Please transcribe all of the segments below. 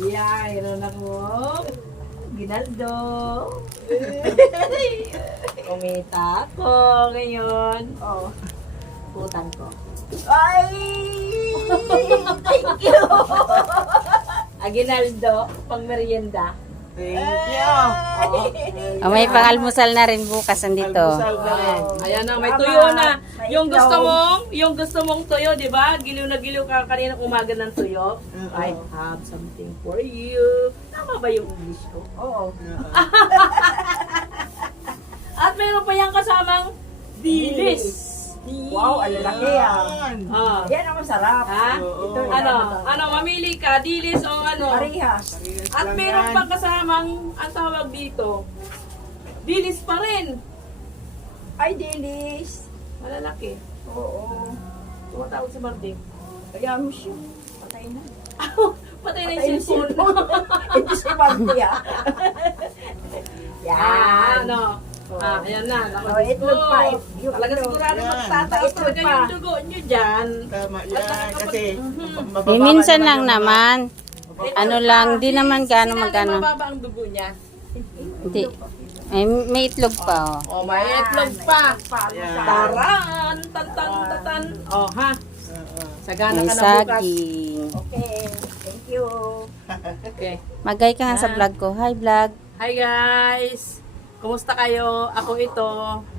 Yeah, mayroon ako. Ginaldo. Kumita ako ngayon. Oh, utang ko. Ay! Thank you! Aguinaldo, pang merienda. Thank you. May pang-almusal na rin bukas andito. Almusal na rin. Ayan na, may tuyo na. Yung gusto mong tuyo, di ba? Giliw na giliw ka kaninang umaga ng tuyo. I have something for you. Tama ba yung English ko? Oo. At meron pa yung kasamang dilis. Wow, ang laki Ah. Yan ang masarap. Ha? Ito, Ano, mamili ka, dilis o ano? Parehas. At meron pang kasamang, ang tawag dito, dilis pa rin. Ay, dilis. Malalaki. Oo. Tumatawag si Martin. Kaya mo siya. Patay na. Patay na yung cellphone. Ito si Marty ah. Yan. Ano? Ayan na. Oh, itlog pa. Talaga sigurado Yan. magtataas Itlog talaga pa. yung dugo nyo dyan. Tama yan. Kasi Minsan lang naman. Ano lang, di naman gaano Sinanay magano. mababa ang dugo niya. Hindi. May itlog pa, oh. Oh, may itlog pa. Yan. Taran! Tantang tatan. Oh, ha? Sagana May ka na bukas. saging. Okay. Thank you. Okay. Magay ka nga sa vlog ko. Hi, vlog. Hi guys! Kumusta kayo? Ako ito.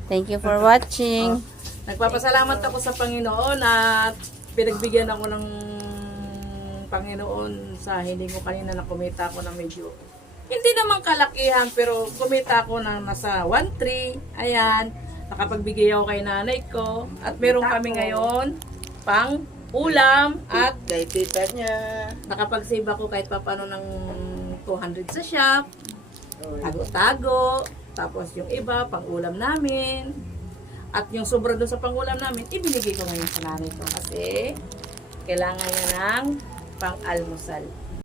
Thank you for watching. Nagpapasalamat ako sa Panginoon at pinagbigyan ako ng Panginoon sa hindi ko kanina na kumita ako ng medyo hindi naman kalakihan pero kumita ako ng nasa 1.3. Ayan, nakapagbigay ako kay nanay ko at meron kami ngayon pang ulam at Kay tita niya. nakapag-save ako kahit papano ng 200 sa shop. Tago-tago. Tapos yung iba, pang-ulam namin. At yung sobra doon sa pang-ulam namin, ibinigay ko ngayon sa nanay ko kasi kailangan niya ng pang-almusal.